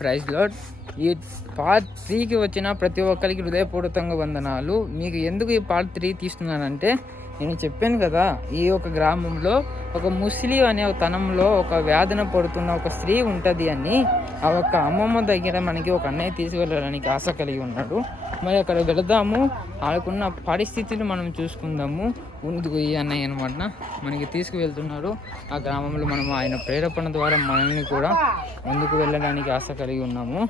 Praise load. ఈ part త్రీకి వచ్చిన ప్రతి ఒక్కరికి హృదయపూర్వకంగా వందనాలు. మీకు ఎందుకు ఈ పార్ట్ త్రీ తీస్తున్నానంటే నేను చెప్పాను కదా ఈ ఒక గ్రామంలో ఒక ముస్లిం అనే తనంలో ఒక వేదన పడుతున్న ఒక స్త్రీ ఉంటుంది అని ఆ ఒక్క అమ్మమ్మ దగ్గర మనకి ఒక అన్నయ్య తీసుకెళ్ళడానికి ఆశ కలిగి ఉన్నాడు. మరి అక్కడ వెళదాము. ఆడుకున్న పరిస్థితులు మనం చూసుకుందాము. ముందుకు ఈ అన్నయ్య అనమాట మనకి తీసుకువెళ్తున్నారు ఆ గ్రామంలో మనం ఆయన ప్రేరేపణ ద్వారా మనల్ని కూడా ముందుకు వెళ్ళడానికి ఆశ కలిగి ఉన్నాము.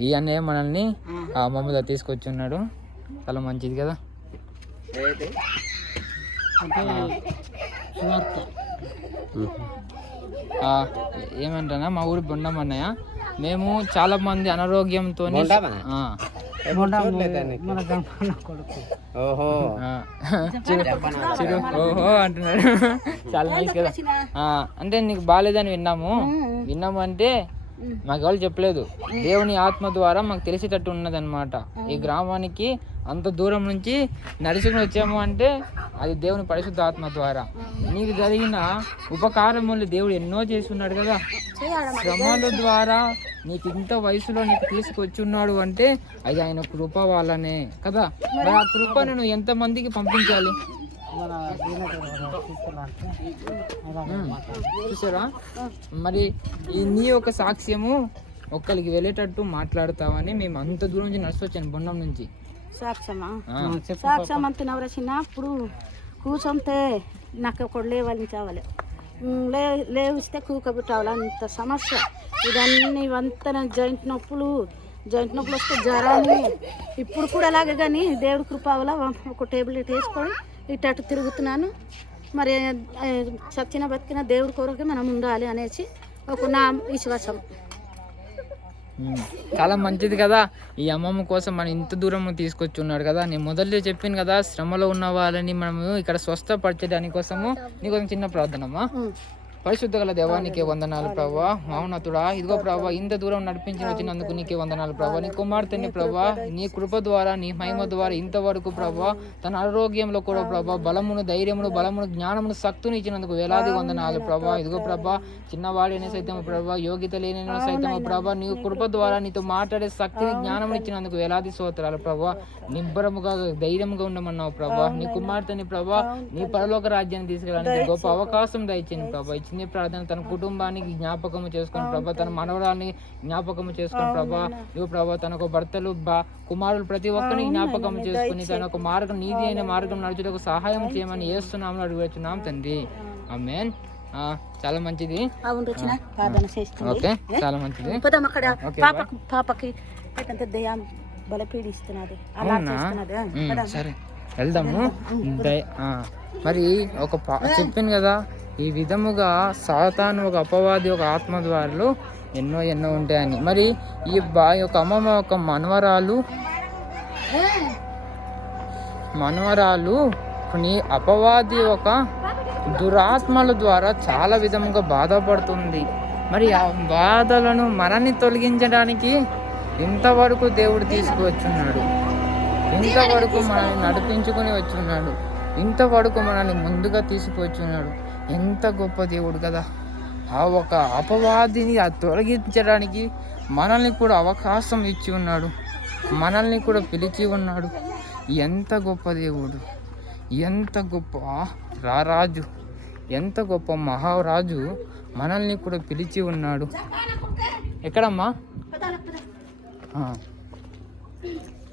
ఈ అన్నయ్య మనల్ని ఆ. అమ్మమ్మతో తీసుకొచ్చి ఉన్నాడు చాలా మంచిది కదా. సువార్త. ఏమంటానా? మా ఊరి బొండం అన్నయ్య మేము చాలా మంది అనారోగ్యంతో ఓహో. చిరు ఓహో అంటున్నాడు. చాలా నైస్ కదా. ఆ, అంటే నీకు బాగాలేదని విన్నాము. విన్నాము అంటే మాకు ఎవరు చెప్పలేదు. దేవుని ఆత్మ ద్వారా మాకు తెలిసేటట్టు ఉన్నదన్నమాట. ఈ గ్రామానికి అంత దూరం నుంచి నడుచుకుని వచ్చాము అంటే అది దేవుని పరిశుద్ధ ఆత్మ ద్వారా. నీకు జరిగిన ఉపకారములు దేవుడు ఎన్నో చేసి ఉన్నాడు కదా శ్రమల ద్వారా నీకు ఇంత వయసులో నీకు తీసుకొచ్చున్నాడు అంటే అది ఆయన కృప వల్లనే కదా. మరి ఆ కృపను నువ్వు ఎంత మందికి పంపించాలి? చూసారా? మరి ఈ నీ యొక్క సాక్ష్యము ఒక్కరికి వెళ్ళేటట్టు మాట్లాడతావని మేము అంత దూరం నుంచి నడిచొచ్చాను బొండం నుంచి. సాక్ష్యమా. సాక్ష్యం అంత నవర చిన్నప్పుడు కూర్చుంటే నాకు ఒకడు లేవాలి చావాలి లే లేవిస్తే కూకబెట్టాలి అంత సమస్య. ఇవన్నీ వంతన జాయింట్ నొప్పులు. జాయింట్ నొప్పులు వస్తే జ్వరాలు ఇప్పుడు కూడా అలాగే కానీ దేవుడి కృప వల్ల ఒక టేబులెట్ వేసుకొని ఇటు అటు తిరుగుతున్నాను మరి చచ్చిన బతికిన దేవుడి కొరకే మనం ఉండాలి అనేసి ఒక నా విశ్వాసం. చాలా మంచిది కదా ఈ అమ్మమ్మ కోసం మనం ఇంత దూరం తీసుకొచ్చి ఉన్నాడు కదా నేను మొదట్లో చెప్పాను కదా శ్రమలో ఉన్న వాళ్ళని మనము ఇక్కడ స్వస్థపరచడానికి కోసము నీకోసం చిన్న ప్రార్థనమ్మా. పరిశుద్ధ గల దేవానికి వందనాలు ప్రభా. మౌనతుడా ఇదిగో ప్రభా ఇంత దూరం నడిపించి వచ్చినందుకు నీకే వందనాలు ప్రభా. నీ కుమార్తెని ప్రభా నీ కృప ద్వారా నీ మహిమ ద్వారా ఇంతవరకు ప్రభా తన ఆరోగ్యంలో కూడా ప్రభా బలమును ధైర్యమును బలమును జ్ఞానమును శక్తిని ఇచ్చినందుకు వేలాది వందనాలు ప్రభా. ఇదిగో ప్రభా చిన్నవాడిని సైతం ప్రభా యోగ్యత లేని సైతం ప్రభా నీ కృప ద్వారా నీతో మాట్లాడే శక్తిని జ్ఞానమును ఇచ్చినందుకు వేలాది స్తోత్రాలు ప్రభా. నిబ్బరముగా ధైర్యముగా ఉండమన్నావు ప్రభా. నీ కుమార్తెని ప్రభా నీ పరలోక రాజ్యాన్ని తీసుకెళ్ళడానికి గొప్ప అవకాశం దయచేయండి ప్రభా. ఈ చిన్న ప్రార్థన తన కుటుంబానికి జ్ఞాపకము చేసుకుని ప్రభా తన మనవరాల్ని జ్ఞాపకము చేసుకుని ప్రభా ఇవి ప్రభా తనకు భర్తలు బా కుమారులు ప్రతి ఒక్కరిని జ్ఞాపకం చేసుకుని తన ఒక మార్గం నీతి అయిన మార్గం నడుచుటకు సహాయం చేయమని ఏస్తున్నాము అడుగుతున్నాం తండ్రి. ఆమెన్. ఆ, చాలా మంచిది. అవును వచ్చిన ప్రార్థన చేస్తుంది. ఓకే చాలా మంచిది. పోదాం అక్కడ. పాపకు పాపకి బలపీడిస్తున్నది. అలా చేస్తున్నది. సరే వెళ్దాము. మరి ఒక చెప్పాను కదా ఈ విధముగా సాతాను ఒక అపవాది ఒక ఆత్మ ద్వారాలు ఎన్నో ఎన్నో ఉంటాయని. మరి ఈ బా యొక్క అమ్మమ్మ యొక్క మనవరాలు మనవరాలు నీ అపవాది ఒక దురాత్మల ద్వారా చాలా విధముగా బాధపడుతుంది. మరి ఆ బాధలను మనల్ని తొలగించడానికి ఇంతవరకు దేవుడు తీసుకువచ్చున్నాడు. ఇంతవరకు మనల్ని నడిపించుకొని వచ్చున్నాడు. ఇంతవరకు మనల్ని ముందుగా తీసుకువచ్చున్నాడు. ఎంత గొప్ప దేవుడు కదా. ఆ ఒక అపవాదిని ఆ తొలగించడానికి మనల్ని కూడా అవకాశం ఇచ్చి ఉన్నాడు. మనల్ని కూడా పిలిచి ఉన్నాడు. ఎంత గొప్ప దేవుడు. ఎంత గొప్ప రారాజు. ఎంత గొప్ప మహారాజు మనల్ని కూడా పిలిచి ఉన్నాడు. ఎక్కడమ్మా?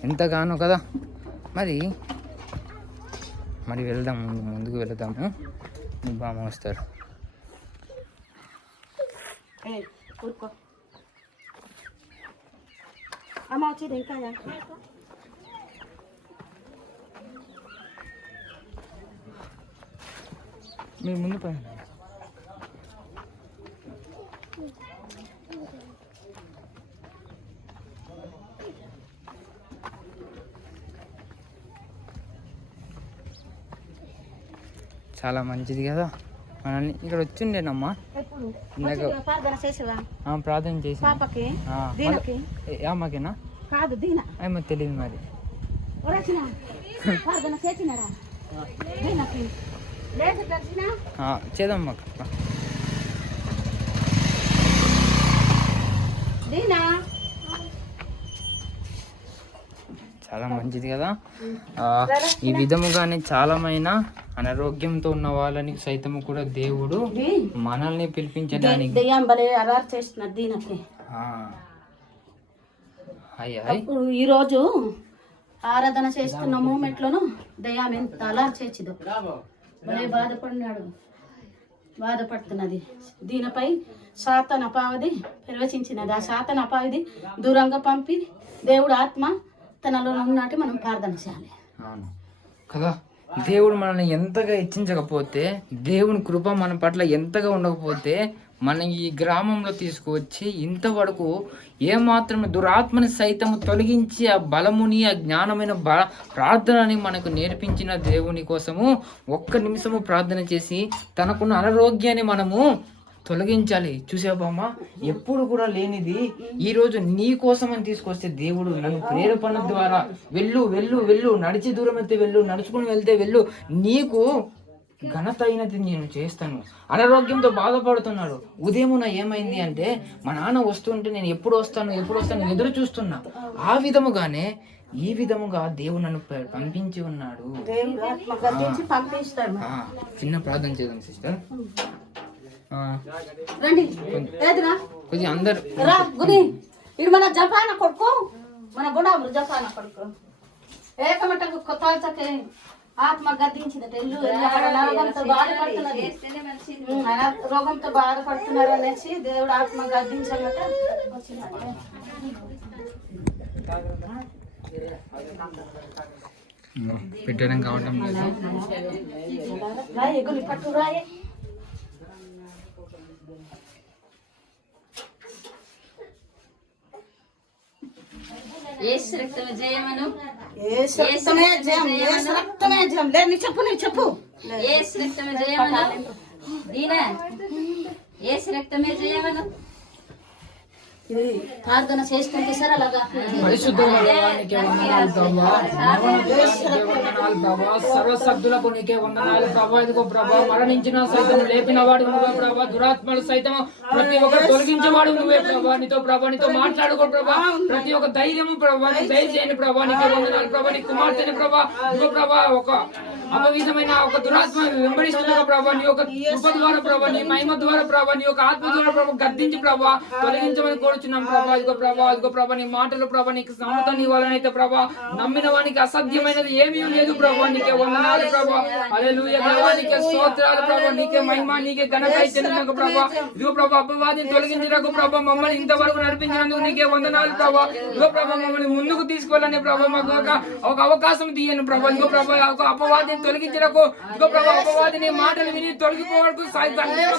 ఎంతగానో కదా. మరి మరి వెళ్దాము ముందుకు వెళదాము. మీ బామ్మ వస్తారు ఏయ్, ఊరుకో అమ్మ వచ్చింది ఇంకా మీరు ముందు పై చాలా మంచిది కదా. మనల్ని ఇక్కడ వచ్చిండేనమ్మా. ప్రార్థన చేసి అమ్మకేనా? కాదు దీన. ఏమో తెలియదు మరి. చేద్దాం దీనా? చాలా మంచిది కదా. ఈ విధముగానే చాలామైన అనారోగ్యంతో ఉన్న వాళ్ళని సైతము కూడా దేవుడు మనల్ని పిలిపించడానికి అప్పుడు ఈరోజు ఆరాధన చేస్తున్న మూమెంట్లోను దయ్యం ఎంత అలర్ చేసిదో. భలే బాధపడినాడు. బాధపడుతున్నది. దీనిపై సాతన అపావధి ప్రవచించినది. ఆ సాతన అపావధి దూరంగా పంపి దేవుడు ఆత్మ తనలో ఉన్నట్టు మనం ప్రార్థన చేయాలి. అవును. కదా దేవుడు మనల్ని ఎంతగా హెచ్చించకపోతే దేవుని కృప మన పట్ల ఎంతగా ఉండకపోతే మనం ఈ గ్రామంలో తీసుకువచ్చి ఇంతవరకు ఏమాత్రం దురాత్మని సైతం తొలగించి ఆ బలముని ఆ జ్ఞానమైన బ ప్రార్థనని మనకు నేర్పించిన దేవుని కోసము ఒక్క నిమిషము ప్రార్థన చేసి తనకున్న అనారోగ్యాన్ని మనము తొలగించాలి. చూసావమ్మ ఎప్పుడు కూడా లేనిది. ఈ రోజు నీ కోసమని తీసుకొస్తే దేవుడు నన్ను ప్రేరేపణ ద్వారా వెళ్ళు వెళ్ళు వెళ్ళు నడిచి దూరం అయితే వెళ్ళు నడుచుకుని వెళ్తే వెళ్ళు. నీకు ఘనత అయినది నేను చేస్తాను. అనారోగ్యంతో బాధపడుతున్నాడు. ఉదయమున ఏమైంది అంటే మా నాన్న వస్తుంటే నేను ఎప్పుడు వస్తాను ఎప్పుడు వస్తాను ఎదురు చూస్తున్నా. ఆ విధముగానే ఈ విధముగా దేవుడు నన్ను పంపించి ఉన్నాడు. చిన్న ప్రార్థన చేద్దాం సిస్టర్. రండి. ఏదిరా కొద్దిగా అందరు రా గుని ఇది మన జపాన కొడుకు. మన గుడాములు జపాన కొడుకు. ఏకమటకు కొత్త ఆత్మ ఇల్లు అక్కడ నరకంతో బాధపడుతున్నది. రోగంతో బాధపడుతున్నారు అనేసి దేవుడు ఆత్మ గద్దించమట వచ్చిందట. పెట్టడం కావటం లేదు రా ఎగులి పట్టు రాయే ఏసు రక్తము జయమను ఏసు రక్తమే జయం ఏసు రక్తమే జయం లేదు నీ చెప్పు నీ చెప్పు. ఏసు రక్తము జయమను. దీనా? ఏసు రక్తమే జయమను. ఇది ప్రార్థన చేసుకుంటే సార్ అలాగా. వందనాలు ప్రభా. ప్రభా. నీకే వందనాలు ప్రభా. ఇదిగో ప్రభా మరణించిన సైతం లేపిన వాడు నువ్వే ప్రభా. దురాత్మలు సైతం ప్రతి ఒక్కరు తొలగించేవాడు నువ్వే ప్రభా. నీతో ప్రభా నీతో మాట్లాడుకో ప్రభా. ప్రతి ఒక్క ధైర్యము ప్రభా నీ దయచేయని ప్రభా. నీకే వందనాలు ప్రభా. నీ కుమార్తెని ప్రభా. ఇదిగో ప్రభా ఒక అపవిధమైన ఒక దురాత్మ వెంబడిస్తుండగా ప్రభా నీ యొక్క కృప ద్వారా ప్రభా నీ మహిమ ద్వారా ప్రభా నీ యొక్క ఆత్మ ద్వారా ప్రభా గద్దించి ప్రభా తొలగించమని కోరుచున్నాం ప్రభా. ఇదిగో ప్రభా ఇదిగో ప్రభా నీ మాటలు ప్రభా నీకు సమతాన్ని ఇవ్వాలనైతే ప్రభా నమ్మిన వానికి అసాధ్యమైనది ఏమీ లేదు ప్రభా నీకే వందనాలు ప్రభా. హల్లెలూయా దేవా నీకే స్తోత్రాలు ప్రభా నీకే మహిమ నీకే ఘనత ఇచ్చినందుకు ప్రభా. ఇదిగో ప్రభా అపవాదిని తొలగించినకు ప్రభా మమ్మల్ని ఇంతవరకు నడిపించినందుకు నీకే వందనాలు ప్రభా. ఇదిగో ప్రభా మమ్మల్ని ముందుకు తీసుకోవాలని ప్రభా మాకు ఒక అవకాశం తీయను ప్రభా. ఇదిగో ప్రభా ఒక అపవాదిని తొలగించినకు. ఇదిగో ప్రభా అపవాదిని మాటలు విని తొలగిపోవడకు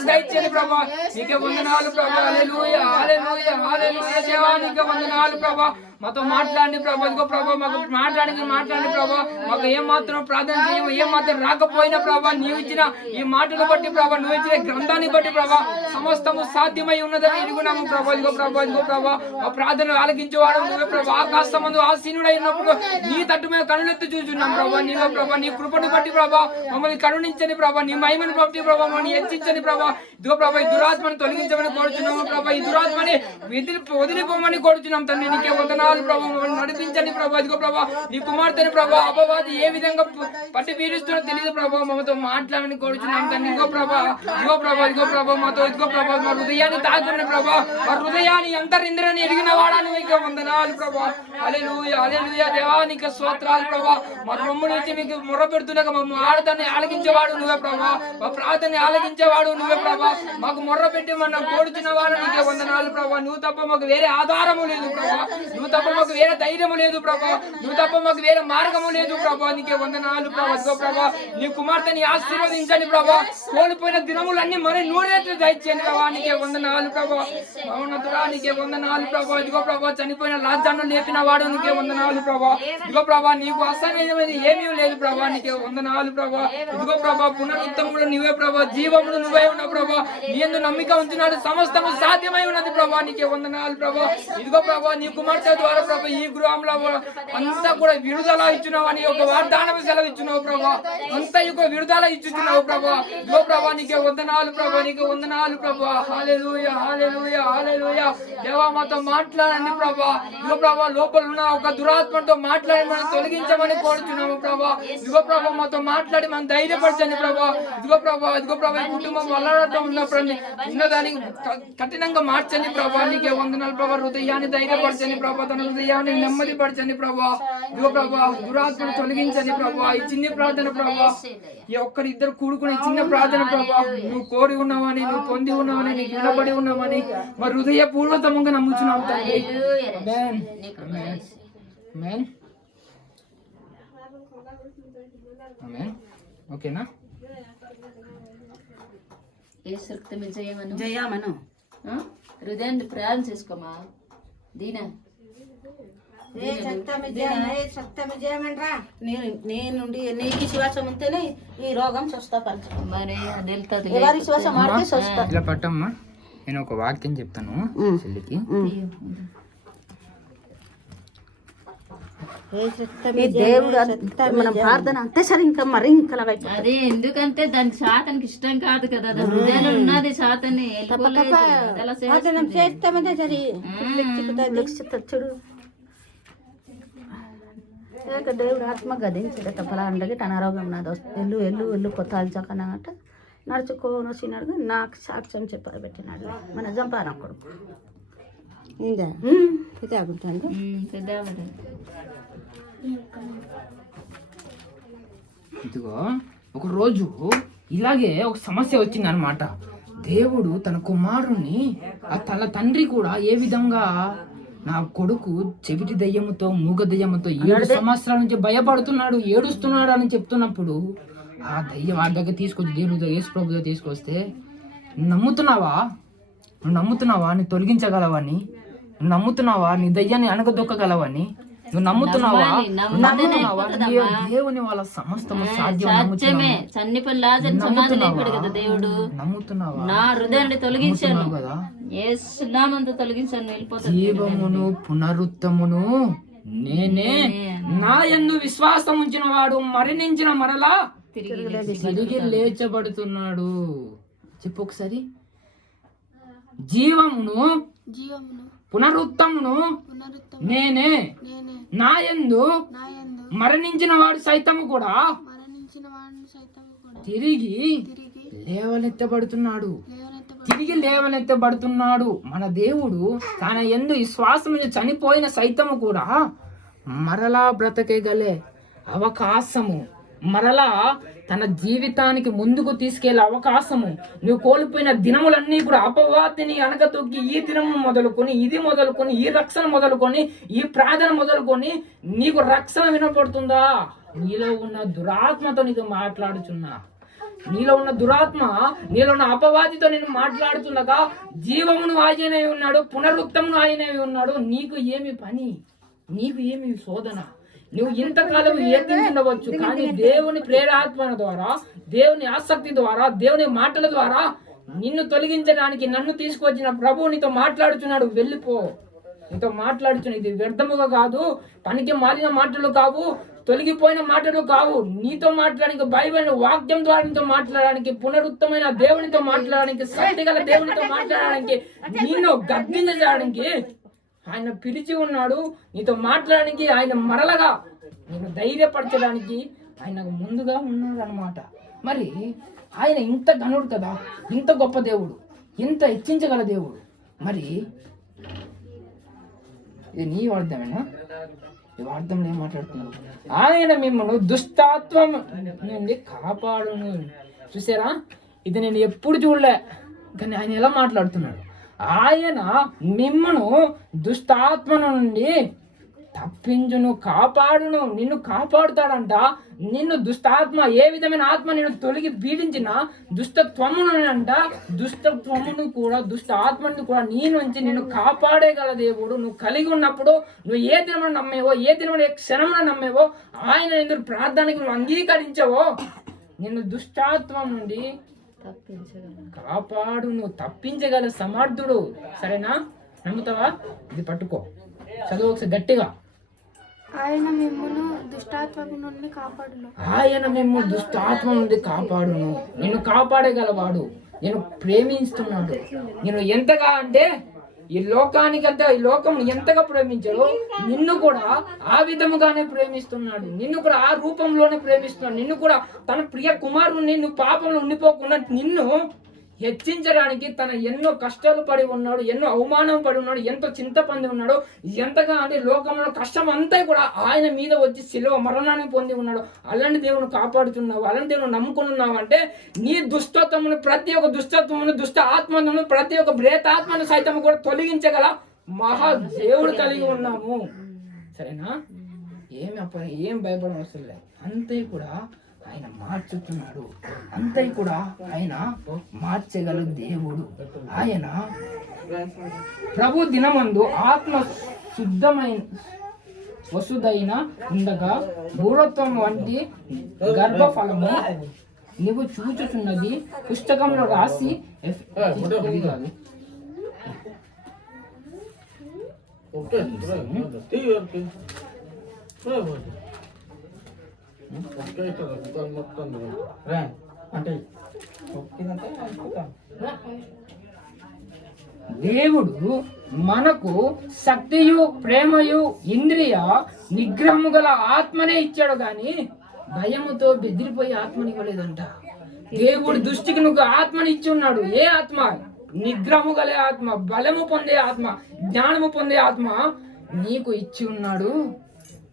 దయచేయండి ప్రభా. నీకే వందనాలు ప్రభా. హల్లెలూయా హల్లెలూయా హల్లెలూయా. దేవా నీకే వందనాలు ప్రభా. మాతో మాట్లాడి ప్రభా ఇదిగో ప్రభా మాకు మాట్లాడి మాట్లాడి ప్రభా. మాకు ఏం మాత్రం ప్రాధాన్యత చేయము ఏం మాత్రం రాకపోయినా ప్రభా నీవు ఇచ్చిన ఈ మాటను బట్టి ప్రభా నువ్వు ఇచ్చిన గ్రంథాన్ని బట్టి ప్రభా సమస్తము సాధ్యమై ఉన్నదని ఎరుగున్నాము ప్రభా ఇదిగో ప్రభా ఇదిగో ప్రభా. మా ప్రార్థన ఆలకించేవాడు నువ్వే ప్రభా. ఆకాశమందు ఆసీనుడై ఉన్నప్పుడు నీ తట్టు మీద కనులెత్తి చూచున్నాం ప్రభా. నీలో ప్రభా నీ కృపను బట్టి ప్రభా మమ్మల్ని కరుణించని ప్రభా నీ మహిమను బట్టి ప్రభా మమ్మల్ని హెచ్చించని ప్రభా. ఇదిగో ప్రభా ఈ దురాత్మను తొలగించమని కోరుచున్నాము ప్రభా. ఈ దురాత్మని వదిలిపోమని కోరుచున్నాం తండ్రి. నీకే వందనాలు. ప్రభా ప్రభావ నడిపించండి ప్రభా ఇదిగో ప్రభా నీ కుమార్తెని ప్రభా అపవాది ఏ విధంగా పట్టి పీడిస్తున్నా తెలియదు ప్రభా మాతో మాట్లాడని కోరుచున్నాం తండ్రి. ఇదిగో ప్రభా ఇగో ప్రభా ఇదిగో ప్రభా మాతో ఇదిగో ప్రభా మా హృదయాన్ని తాకున్న ప్రభా. మా హృదయాన్ని అంతరింద్రని ఎరిగిన వాడా నువ్వు వందనాలు ప్రభా. హల్లెలూయా హల్లెలూయా దేవా నీకు స్తోత్రాలు ప్రభా. మా రొమ్ము నుంచి మీకు మొర పెడుతున్నాక మా ఆడతాన్ని ఆలకించేవాడు నువ్వే ప్రభా. మా ప్రార్థన ఆలకించేవాడు నువ్వే ప్రభా. మాకు మొర్ర పెట్టి మన కోరుచున్న వాడు నీకే వందనాలు ప్రభా. నువ్వు తప్ప మాకు వేరే ఆధారము లేదు ప్రభా. నువ్వు తప్ప మాకు వేరే ధైర్యము లేదు ప్రభా. నువ్వు తప్ప మాకు వేరే మార్గము లేదు ప్రభా. నీకే వందనాలు ప్రభా. ప్రభా నీ కుమార్తెని ఆశీర్వదించండి ప్రభా. కోల్పోయిన దినములన్నీ మరి నూరేట్లు దయచేయండి ప్రభా. నీకే వందనాలు ప్రభా. మౌనతుడా నీకే వందనాలు ప్రభా. ఇదిగో ప్రభా చనిపోయిన లాజ్జాను లేపిన వాడు నీకే వందనాలు ప్రభా. ఇదిగో ప్రభా నీకు అసహ్యమైనది ఏమీ లేదు ప్రభా. నీకే వందనాలు ప్రభా. ఇదిగో ప్రభా పునరుత్తముడు నువ్వే ప్రభా. జీవముడు నువ్వే ఉన్నావు ప్రభా. నీ ఎందు నమ్మిక ఉంచున్నాడు సమస్తము సాధ్యమై ఉన్నది ప్రభా. నీకే వందనాలు ప్రభా. ఇదిగో ప్రభా నీ కుమార్తె ద్వారా ప్రభు ఈ గృహంలో అంతా కూడా విడుదల ఇచ్చున్నావు అని ఒక వాగ్దానం సెలవు ఇచ్చున్నావు ప్రభు. అంతా యొక్క విడుదల ఇచ్చుచున్నావు ప్రభు. ఇదిగో ప్రభా నీకే వందనాలు ప్రభు నీకే వందనాలు ప్రభా. హాలెలూయ హాలెలూయ హాలెలూయ దేవా మాతో మాట్లాడండి ప్రభా. ఇదిగో ప్రభా లోపల ఉన్న ఒక దురాత్మతో మాట్లాడి మనం తొలగించమని కోరుచున్నాము ప్రభా. ఇదిగో ప్రభా మాతో మాట్లాడి మనం ధైర్యపరచండి ప్రభా. ఇదిగో ప్రభా ఇదిగో ప్రభా కుటుంబం వల్లడతో ఉన్నప్పుడు ఉన్నదానికి కఠినంగా మార్చండి ప్రభా. నీకే వందనాలు ప్రభా. హృదయాన్ని ధైర్యపరచండి ప్రభా. తన హృదయాన్ని నెమ్మది పరచండి ప్రభా. ఇదిగో ప్రభా దురాత్మను తొలగించండి ప్రభా. ఈ చిన్ని ప్రార్థన ప్రభా ఈ ఒక్కరి ఇద్దరు కూడుకునే చిన్న ప్రార్థన ప్రభా నువ్వు కోరి ఉన్నావని నువ్వు పొంది ఉన్నావని నీకు నిలబడి ఉన్నావని మా హృదయ పూర్వతముగా నమ్ముచున్నావు. ఓకేనా ఏసు రక్తమే జయమను. జయమను? హృదయాన్ని ప్రార్థన చేసుకోమా? దీన? నేను నేనుండి నీకు విశ్వాసం ఉంటేనే ఈ రోగం స్వస్థపరచు మరి అది వెళ్తుంది. ఎవరి విశ్వాసం ఆడితే స్వస్థ. ఇలా పట్టమ్మా. నేను ఒక వాక్యం చెప్తాను చెల్లికి. ఈ దేవుడు మన ప్రార్థన అంతే సరే ఇంకా మరి ఇంకా అది ఎందుకంటే దానికి శాతానికి ఇష్టం కాదు కదా హృదయంలో ఉన్నది చేస్తుంది. చేస్తామంటే సరే. చూడు. దేవుడు ఆత్మ గదించడు తప్పలాండకి అనారోగ్యం నాది వస్తుంది ఎల్లు ఎల్లు ఎల్లు కొత్త అల్చకనట నడుచుకోని వచ్చినాడు నాకు సాక్ష్యం చెప్పారు పెట్టినాడు మన జంపారం కొడుకు. ఇంకా ఇదే పెద్దవాడు. ఇదిగో ఒక రోజు ఇలాగే ఒక సమస్య వచ్చింది అనమాట దేవుడు తన కుమారుణ్ణి ఆ తన తండ్రి కూడా ఏ విధంగా నా కొడుకు చెవిటి దయ్యముతో మూగ దయ్యముతో ఏడు సంవత్సరాల నుంచి భయపడుతున్నాడు ఏడుస్తున్నాడు అని చెప్తున్నప్పుడు ఆ దయ్యం ఆ దగ్గర తీసుకొచ్చి దేవుడు యేసు ప్రభు దగ్గర తీసుకొస్తే నమ్ముతున్నావా? నువ్వు నమ్ముతున్నావా? నీ తొలగించగలవని? నమ్ముతున్నావా? నీ దయ్యాన్ని అనగదొక్కగలవని నువ్వు నమ్ముతున్నావా? నమ్ముతున్నావా. దేవుని వాళ్ళ సమస్తము సాధ్యం సత్యమే నమ్ముతున్నావా? చన్నిపల్లి లాజర్ సమాధి లేపాడు కదా దేవుడు. నమ్ముతున్నావా? నా హృదయాన్ని తొలగించాను. ఏసునామంతో తొలగించాను వెళ్ళిపోతాను జీవమును పునరుత్తమును నేనే నా యందు విశ్వాసం ఉంచిన వాడు మరణించిన మరలా తిరిగి తిరిగి లేచబడుతున్నాడు. చెప్పు ఒకసారి. జీవమును పునరుత్తమును నేనే. నా యందు మరణించిన వాడు సైతము కూడా తిరిగి లేవనెత్తబడుతున్నాడు. తిరిగి లేవనెత్తబడుతున్నాడు. మన దేవుడు తన ఎందు విశ్వాసం చనిపోయిన సైతము కూడా మరలా బ్రతకగలే అవకాశము. మరలా తన జీవితానికి ముందుకు తీసుకెళ్ళే అవకాశము నువ్వు కోల్పోయిన దినములన్నీ కూడా అపవాతిని అనగతొక్కి ఈ దినము మొదలుకొని ఇది మొదలుకొని ఈ రక్షణ మొదలుకొని ఈ ప్రార్థన మొదలుకొని నీకు రక్షణ వినపడుతుందా? నీలో ఉన్న దురాత్మతో నీకు మాట్లాడుచున్నా. నీలో ఉన్న దురాత్మ నీలో ఉన్న అపవాదితో నేను మాట్లాడుతుండగా జీవమును ఆయనవి ఉన్నాడు పునరుక్తమును ఆయనవి ఉన్నాడు. నీకు ఏమి పని? నీకు ఏమి శోధన? నువ్వు ఇంతకాలం ఏర్పించుండవచ్చు కానీ దేవుని ప్రేరాత్మన ద్వారా దేవుని ఆసక్తి ద్వారా దేవుని మాటల ద్వారా నిన్ను తొలగించడానికి నన్ను తీసుకొచ్చిన ప్రభు నీతో మాట్లాడుచున్నాడు వెళ్ళిపో నీతో మాట్లాడుచున్న ఇది వ్యర్థముగా కాదు పనికి మారిన మాటలు కావు తొలగిపోయిన మాటలు కావు నీతో మాట్లాడడానికి బైబిల్ వాక్యం ద్వారా నీతో మాట్లాడడానికి పునరుత్తమైన దేవునితో మాట్లాడడానికి సత్యగల దేవునితో మాట్లాడడానికి నిన్ను గద్దించడానికి ఆయన పిలిచి ఉన్నాడు నీతో మాట్లాడడానికి ఆయన మరలగా నేను ధైర్యపరచడానికి ఆయన ముందుగా ఉన్నాడు అనమాట మరి ఆయన ఇంత ఘనుడు కదా ఇంత గొప్ప దేవుడు ఇంత హెచ్చించగల దేవుడు. మరి ఇది నీ అర్థమేనా ఈ వార్థంలో ఏం మాట్లాడుతున్నాడు ఆయన మిమ్మల్ని దుష్టాత్వం నుండి కాపాడు చూసారా? ఇది నేను ఎప్పుడు చూడలే కానీ ఆయన ఎలా మాట్లాడుతున్నాడు? ఆయన మిమ్మను దుష్టాత్మ నుండి తప్పించును కాపాడును నిన్ను కాపాడుతాడంట. నిన్ను దుష్టాత్మ ఏ విధమైన ఆత్మ నిన్ను తొలగి పీడించిన దుష్టత్వమును అంట దుష్టత్వమును కూడా దుష్ట ఆత్మని కూడా నీ నుంచి నిన్ను కాపాడేగల దేవుడు. నువ్వు కలిగి ఉన్నప్పుడు నువ్వు ఏ దినమున నమ్మేవో ఏ దినమున ఏ క్షణమున నమ్మేవో ఆయన ఎందుకు ప్రార్థనకి నువ్వు అంగీకరించవో నిన్ను దుష్టాత్వం నుండి కాపాడు నువ్వు తప్పించగల సమర్థుడు. సరేనా? నమ్ముతావా? ఇది పట్టుకో. చదువు ఒకసారి గట్టిగా. ఆయన మిమ్మును దుష్టాత్మకు నుండి కాపాడును. ఆయన మేము దుష్టాత్మ నుండి కాపాడును. నిన్ను కాపాడగలవాడు. నేను ప్రేమిస్తున్నాడు. నేను ఎంతగా అంటే ఈ లోకానికంతా ఈ లోకం ఎంతగా ప్రేమించాడో నిన్ను కూడా ఆ విధముగానే ప్రేమిస్తున్నాడు. నిన్ను కూడా ఆ రూపంలోనే ప్రేమిస్తున్నాడు. నిన్ను కూడా తన ప్రియ కుమారుని నువ్వు పాపంలో ఉండిపోకుండా నిన్ను హెచ్చించడానికి తన ఎన్నో కష్టాలు పడి ఉన్నాడు ఎన్నో అవమానం పడి ఉన్నాడు ఎంతో చింతపంది ఉన్నాడు ఎంతగా అంటే లోకంలో కష్టం అంతా కూడా ఆయన మీద వచ్చి శిలో మరణాన్ని పొంది ఉన్నాడు. అలాంటి దేవుని కాపాడుతున్నావు అలాంటి దేవుని నమ్ముకుని ఉన్నావు అంటే నీ దుష్టత్వమును ప్రతి ఒక్క దుష్టత్వమును దుష్ట ఆత్మను ప్రతి ఒక్క ప్రేతాత్మను సైతం కూడా తొలగించగల మహా దేవుడు కలిగి ఉన్నాము. సరేనా? ఏమి అప్ప ఏం భయపడడం అవసరం లేదు. అంతే కూడా ఆయన మార్చుతున్నాడు. అంతే కూడా ఆయన మార్చగల దేవుడు. ఆయన ప్రభు దినమందు ఆత్మ శుద్ధమైన వసుదైన ఉండగా భూరత్వం వంటి గర్భఫలము నువ్వు చూచుచున్నది పుస్తకంలో రాసి ఎఫ్- అంటే దేవుడు మనకు శక్తియు ప్రేమయు ఇంద్రియ నిగ్రహము గల ఆత్మనే ఇచ్చాడు గాని భయముతో బెదిరిపోయి ఆత్మని ఇవ్వలేదంట. దేవుడు దృష్టికి నువ్వు ఆత్మని ఇచ్చి ఉన్నాడు. ఏ ఆత్మ? నిగ్రహము గలే ఆత్మ బలము పొందే ఆత్మ జ్ఞానము పొందే ఆత్మ నీకు ఇచ్చి ఉన్నాడు.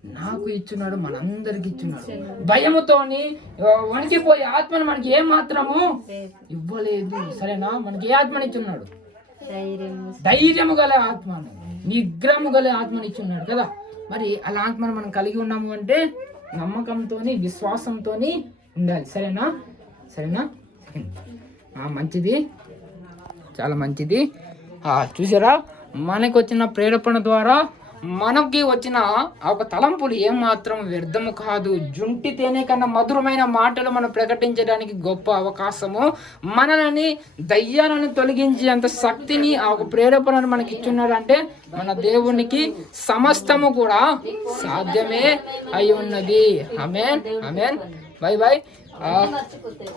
నాకు ఇచ్చున్నాడు మనందరికి ఇచ్చున్నాడు. భయముతోని వణికిపోయే ఆత్మను మనకి ఏ మాత్రము ఇవ్వలేదు. సరేనా? మనకి ఏ ఆత్మని ఇచ్చున్నాడు? ధైర్యము. గల ఆత్మను నిగ్రహము గల ఆత్మని ఇచ్చున్నాడు కదా. మరి అలా ఆత్మను మనం కలిగి ఉన్నాము అంటే నమ్మకంతోని విశ్వాసంతోని ఉండాలి. సరేనా? సరేనా? మంచిది. చాలా మంచిది. ఆ, చూసారా? మనకు వచ్చిన ప్రేరేపణ ద్వారా మనకి వచ్చిన ఒక తలంపులు ఏమాత్రం వ్యర్థము కాదు. జుంటి తేనే కన్నా మధురమైన మాటలు మనం ప్రకటించడానికి గొప్ప అవకాశము. మనల్ని దయ్యాలను తొలగించేంత శక్తిని ఆ ఒక ప్రేరేపణను మనకి ఇచ్చున్నాడు అంటే మన దేవునికి సమస్తము కూడా సాధ్యమే అయి ఉన్నది. Amen amen bye bye.